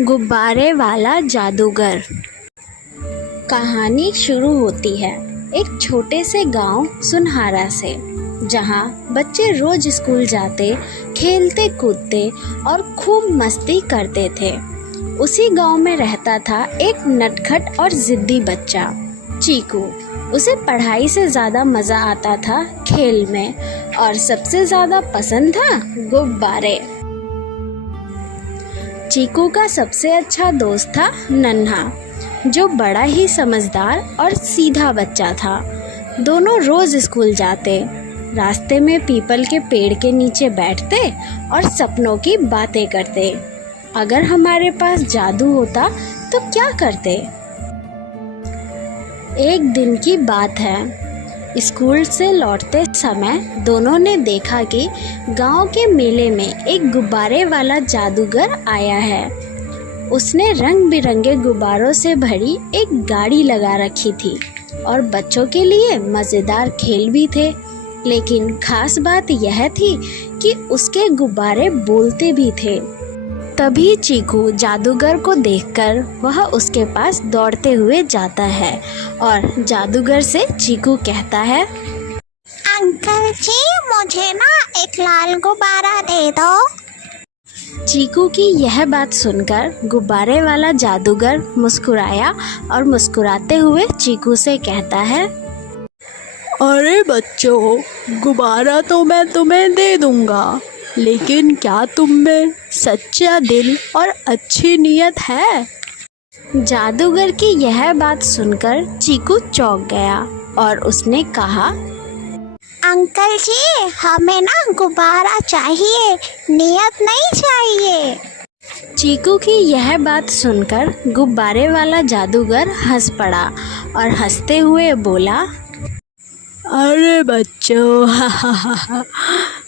गुब्बारे वाला जादूगर। कहानी शुरू होती है एक छोटे से गांव सुनहारा से, जहां बच्चे रोज स्कूल जाते, खेलते कूदते और खूब मस्ती करते थे। उसी गांव में रहता था एक नटखट और जिद्दी बच्चा, चीकू। उसे पढ़ाई से ज़्यादा मज़ा आता था खेल में, और सबसे ज़्यादा पसंद था गुब्बारे। चीकू का सबसे अच्छा दोस्त था नन्हा, जो बड़ा ही समझदार और सीधा बच्चा था। दोनों रोज़ स्कूल जाते, रास्ते में पीपल के पेड़ के नीचे बैठते और सपनों की बातें करते। अगर हमारे पास जादू होता तो क्या करते? एक दिन की बात है, स्कूल से लौटते समय दोनों ने देखा कि गांव के मेले में एक गुब्बारे वाला जादूगर आया है। उसने रंग बिरंगे गुब्बारों से भरी एक गाड़ी लगा रखी थी और बच्चों के लिए मज़ेदार खेल भी थे। लेकिन खास बात यह थी कि उसके गुब्बारे बोलते भी थे। तभी चीकू जादूगर को देखकर वह उसके पास दौड़ते हुए जाता है और जादूगर से चीकू कहता है, अंकल जी, मुझे ना एक लाल गुब्बारा दे दो। चीकू की यह बात सुनकर गुब्बारे वाला जादूगर मुस्कुराया और मुस्कुराते हुए चीकू से कहता है, अरे बच्चों, गुब्बारा तो मैं तुम्हें दे दूंगा, लेकिन क्या तुम में सच्चा दिल और अच्छी नीयत है? जादूगर की यह बात सुनकर चीकू चौंक गया और उसने कहा, अंकल जी, हमें ना गुब्बारा चाहिए, नियत नहीं चाहिए। चीकू की यह बात सुनकर गुब्बारे वाला जादूगर हंस पड़ा और हंसते हुए बोला, अरे बच्चों,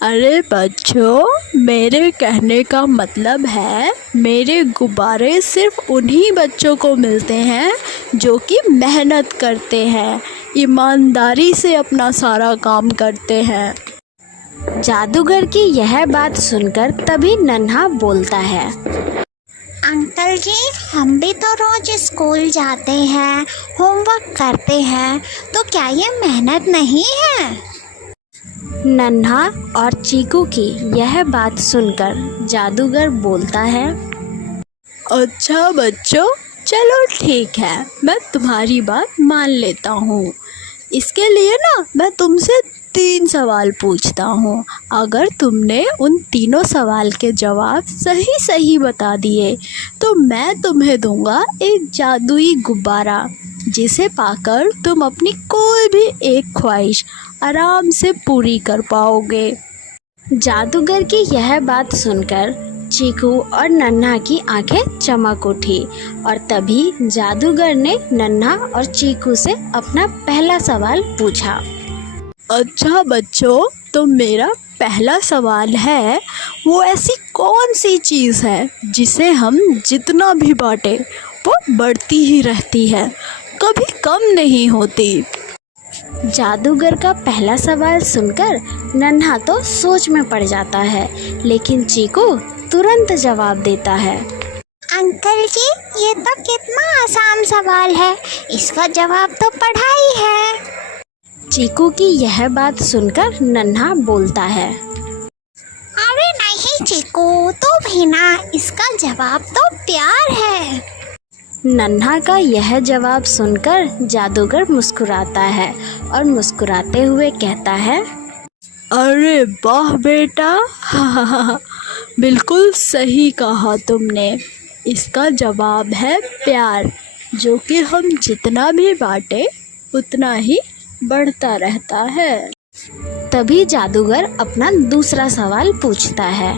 अरे बच्चों, मेरे कहने का मतलब है मेरे गुब्बारे सिर्फ उन्हीं बच्चों को मिलते हैं जो कि मेहनत करते हैं, ईमानदारी से अपना सारा काम करते हैं। जादूगर की यह बात सुनकर तभी नन्हा बोलता है, अंकल जी, हम भी तो रोज स्कूल जाते हैं, होमवर्क करते हैं, तो क्या ये मेहनत नहीं है? नन्हा और चीकू की यह बात सुनकर जादूगर बोलता है, अच्छा बच्चों, चलो ठीक है, मैं तुम्हारी बात मान लेता हूँ। इसके लिए ना मैं तुमसे 3 सवाल पूछता हूँ। अगर तुमने उन तीनों सवाल के जवाब सही सही बता दिए तो मैं तुम्हें दूंगा एक जादुई गुब्बारा, जिसे पाकर तुम अपनी कोई भी एक ख्वाहिश आराम से पूरी कर पाओगे। जादूगर की यह बात सुनकर चीकू और नन्हा की आंखें चमक उठी, और तभी जादूगर ने नन्हा और चीकू से अपना पहला सवाल पूछा। अच्छा बच्चों, तो मेरा पहला सवाल है, वो ऐसी कौन सी चीज़ है जिसे हम जितना भी बांटे वो बढ़ती ही रहती है, कभी कम नहीं होती? जादूगर का पहला सवाल सुनकर नन्हा तो सोच में पड़ जाता है, लेकिन चीकू तुरंत जवाब देता है, अंकल जी, ये तो कितना आसान सवाल है, इसका जवाब तो पढ़ाई है। चीकू की यह बात सुनकर नन्हा बोलता है, अरे नहीं चीकू, तू भी ना, इसका जवाब तो प्यार है। नन्हा का यह जवाब सुनकर जादूगर मुस्कुराता है और मुस्कुराते हुए कहता है, अरे वाह बेटा, बिल्कुल सही कहा तुमने। इसका जवाब है प्यार, जो कि हम जितना भी बांटे उतना ही बढ़ता रहता है। तभी जादूगर अपना दूसरा सवाल पूछता है।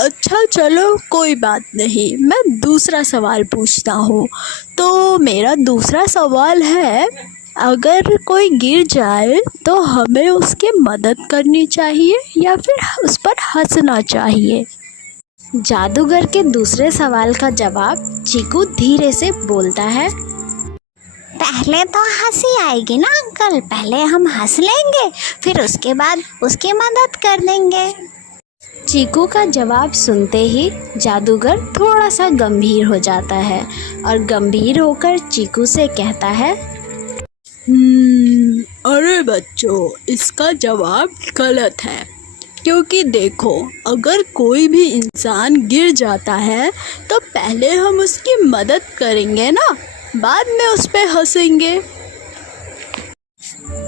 अच्छा चलो, कोई बात नहीं, मैं दूसरा सवाल पूछता हूँ। तो मेरा दूसरा सवाल है, अगर कोई गिर जाए तो हमें उसकी मदद करनी चाहिए या फिर उस पर हंसना चाहिए? जादूगर के दूसरे सवाल का जवाब चीकू धीरे से बोलता है, पहले तो हंसी आएगी ना अंकल, पहले हम हंस लेंगे, फिर उसके बाद उसकी मदद कर देंगे। चीकू का जवाब सुनते ही जादूगर थोड़ा सा गंभीर हो जाता है और गंभीर होकर चीकू से कहता है, अरे बच्चों, इसका जवाब गलत है। क्योंकि देखो, अगर कोई भी इंसान गिर जाता है तो पहले हम उसकी मदद करेंगे ना, बाद में उस पे हंसेंगे।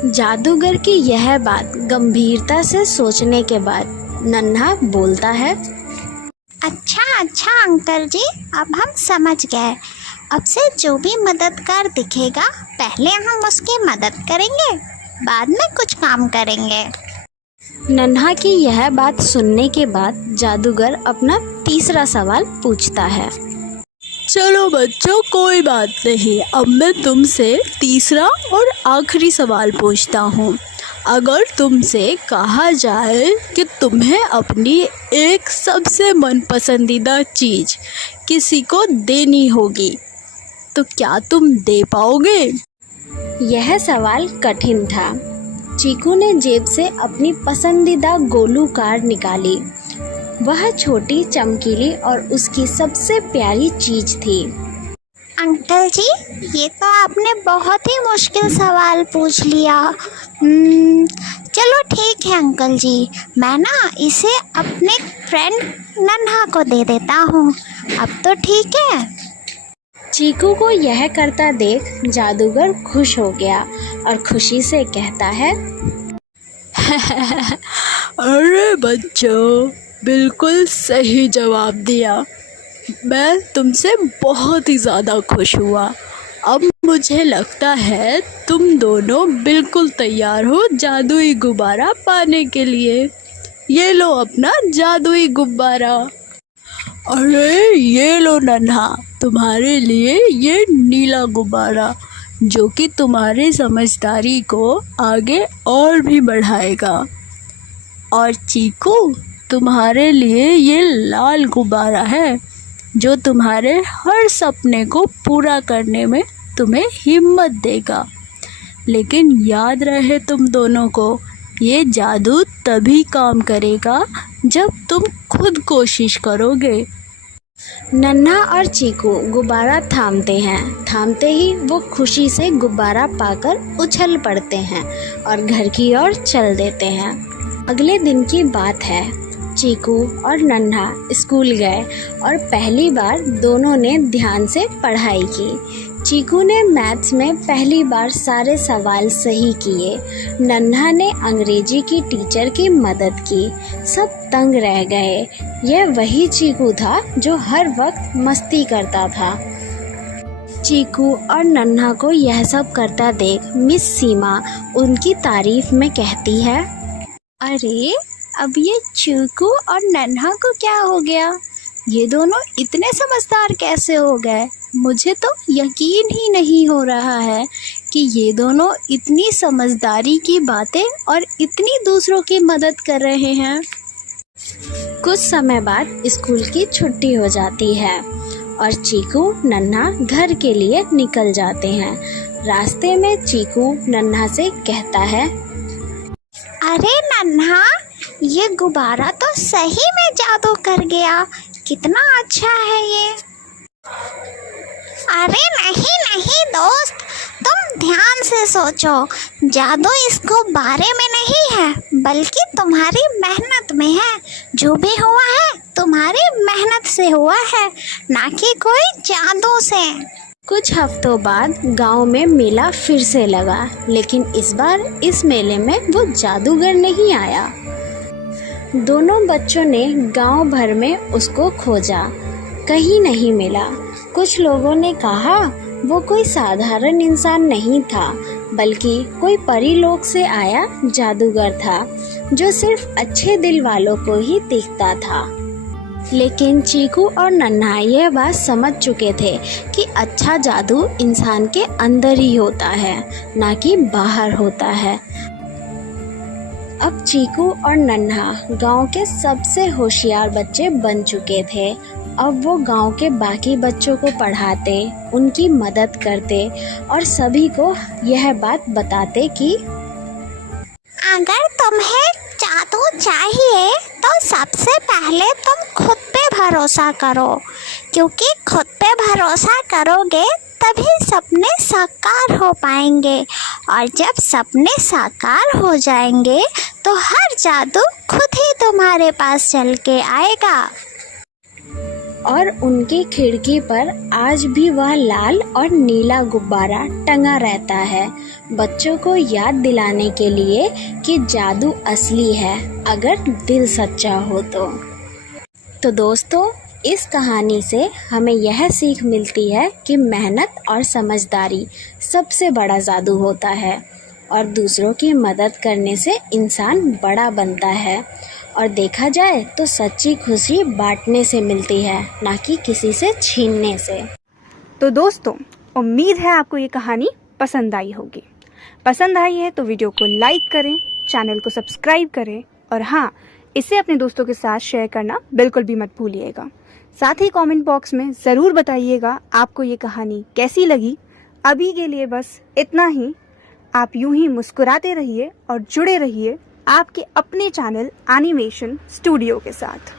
जादूगर की यह बात गंभीरता से सोचने के बाद नन्हा बोलता है, अच्छा अंकल जी, अब हम समझ गए। अब से जो भी मददगार दिखेगा पहले हम उसकी मदद करेंगे, बाद में कुछ काम करेंगे। नन्हा की यह बात सुनने के बाद जादूगर अपना तीसरा सवाल पूछता है। चलो बच्चों, कोई बात नहीं, अब मैं तुमसे तीसरा और आखिरी सवाल पूछता हूँ। अगर तुमसे कहा जाए कि तुम्हें अपनी एक सबसे मनपसंदीदा चीज़ किसी को देनी होगी, तो क्या तुम दे पाओगे? यह सवाल कठिन था। चीकू ने जेब से अपनी पसंदीदा गोलू कार निकाली। वह छोटी, चमकीली और उसकी सबसे प्यारी चीज थी। अंकल जी, ये तो आपने बहुत ही मुश्किल सवाल पूछ लिया। चलो ठीक है अंकल जी, मैं ना इसे अपने फ्रेंड नन्हा को दे देता हूँ। अब तो ठीक है। चीकू को यह करता देख जादूगर खुश हो गया और खुशी से कहता है, अरे बच्चों, बिल्कुल सही जवाब दिया। मैं तुमसे बहुत ही ज़्यादा खुश हुआ। अब मुझे लगता है तुम दोनों बिल्कुल तैयार हो जादुई गुब्बारा पाने के लिए। ये लो अपना जादुई गुब्बारा। अरे ये लो नन्हा, तुम्हारे लिए ये नीला गुब्बारा, जो कि तुम्हारी समझदारी को आगे और भी बढ़ाएगा। और चीकू, तुम्हारे लिए ये लाल गुब्बारा है, जो तुम्हारे हर सपने को पूरा करने में तुम्हें हिम्मत देगा। लेकिन याद रहे तुम दोनों को, ये जादू तभी काम करेगा जब तुम खुद कोशिश करोगे। नन्हा और चीकू गुब्बारा थामते हैं। थामते ही वो खुशी से गुब्बारा पाकर उछल पड़ते हैं और घर की ओर चल देते हैं। अगले दिन की बात है। चीकू और नन्हा स्कूल गए और पहली बार दोनों ने ध्यान से पढ़ाई की। चीकू ने मैथ्स में पहली बार सारे सवाल सही किए। नन्हा ने अंग्रेजी की टीचर की मदद की। सब तंग रह गए। यह वही चीकू था जो हर वक्त मस्ती करता था। चीकू और नन्हा को यह सब करता देख मिस सीमा उनकी तारीफ में कहती है, अरे अब ये चीकू और नन्हा को क्या हो गया? ये दोनों इतने समझदार कैसे हो गए? मुझे तो यकीन ही नहीं हो रहा है कि ये दोनों इतनी समझदारी की बातें और इतनी दूसरों की मदद कर रहे हैं। कुछ समय बाद स्कूल की छुट्टी हो जाती है और चीकू नन्हा घर के लिए निकल जाते हैं। रास्ते में चीकू नन्हा से कहता है, अरे नन्हा, ये गुब्बारा तो सही में जादू कर गया। कितना अच्छा है ये। अरे नहीं दोस्त, तुम ध्यान से सोचो। जादू इस गुब्बारे में नहीं है, बल्कि तुम्हारी मेहनत में है। जो भी हुआ है तुम्हारी मेहनत से हुआ है, ना कि कोई जादू से। कुछ हफ्तों बाद गांव में मेला फिर से लगा, लेकिन इस बार इस मेले में वो जादूगर नहीं आया। दोनों बच्चों ने गांव भर में उसको खोजा, कहीं नहीं मिला। कुछ लोगों ने कहा वो कोई साधारण इंसान नहीं था, बल्कि कोई परीलोक से आया जादूगर था, जो सिर्फ अच्छे दिल वालों को ही दिखता था। लेकिन चीकू और नन्हा यह बात समझ चुके थे कि अच्छा जादू इंसान के अंदर ही होता है, ना कि बाहर होता है। अब चीकू और नन्हा गांव के सबसे होशियार बच्चे बन चुके थे। अब वो गांव के बाकी बच्चों को पढ़ाते, उनकी मदद करते और सभी को यह बात बताते कि अगर तुम्हें जादू चाहिए तो सबसे पहले तुम खुद पे भरोसा करो, क्योंकि खुद पे भरोसा करोगे तभी सपने साकार हो पाएंगे, और जब सपने साकार हो जाएंगे तो हर जादू खुद ही तुम्हारे पास चल के आएगा। और उनकी खिड़की पर आज भी वह लाल और नीला गुब्बारा टंगा रहता है, बच्चों को याद दिलाने के लिए कि जादू असली है अगर दिल सच्चा हो तो दोस्तों, इस कहानी से हमें यह सीख मिलती है कि मेहनत और समझदारी सबसे बड़ा जादू होता है, और दूसरों की मदद करने से इंसान बड़ा बनता है, और देखा जाए तो सच्ची खुशी बांटने से मिलती है, ना कि किसी से छीनने से। तो दोस्तों, उम्मीद है आपको ये कहानी पसंद आई होगी। पसंद आई है तो वीडियो को लाइक करें, चैनल को सब्सक्राइब करें, और हाँ, इसे अपने दोस्तों के साथ शेयर करना बिल्कुल भी मत भूलिएगा। साथ ही कमेंट बॉक्स में ज़रूर बताइएगा आपको ये कहानी कैसी लगी। अभी के लिए बस इतना ही। आप यूं ही मुस्कुराते रहिए और जुड़े रहिए आपके अपने चैनल एनिमेशन स्टूडियो के साथ।